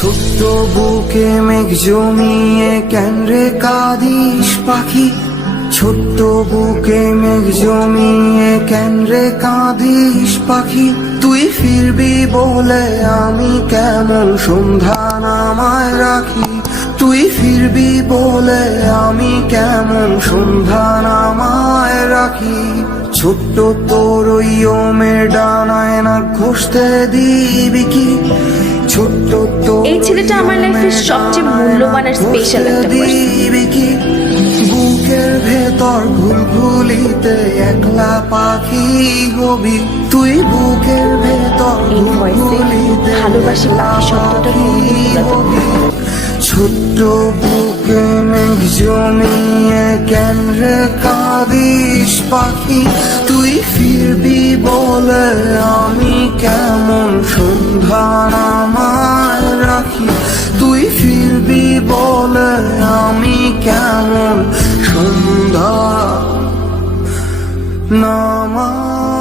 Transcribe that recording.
ছোট্ট বুকে মেঘ জমিয়ে কেন রে কাঁদিস পাখি, ছোট্ট বুকে মেঘ জমিয়ে কেন রে কাঁদিস পাখি। তুই ফিরবি বলে আমি কেমন সন্ধ্যা নামায় রাখি, তুই ফিরবি বলে আমি কেমন সন্ধ্যা নামায় রাখি। ছোট্ট তোর ওই ওমের ডানায় না ঘষতে দিবি কি, ছোট্ট তোর এই ছেলেটা আমার লাইফের সবচেয়ে মূল্যবান আর স্পেশাল একটা দিবি কি। বুকের ভেতর ঘুলঘুলিতে একলা পাখি হবি তুই, বুকের ভেতর এই ভয়েসে ভালোবাসি পাখি শব্দটা হবি। ছোট্ট বুকে মেঘ জমিয়ে কেন রে কাঁদিস পাখি, তুই ফিরবি বলে আমি কেমন সন্ধ্যা নামায় রাখি, তুই ফিরবি বলে আমি কেমন সন্ধ্যা নামায়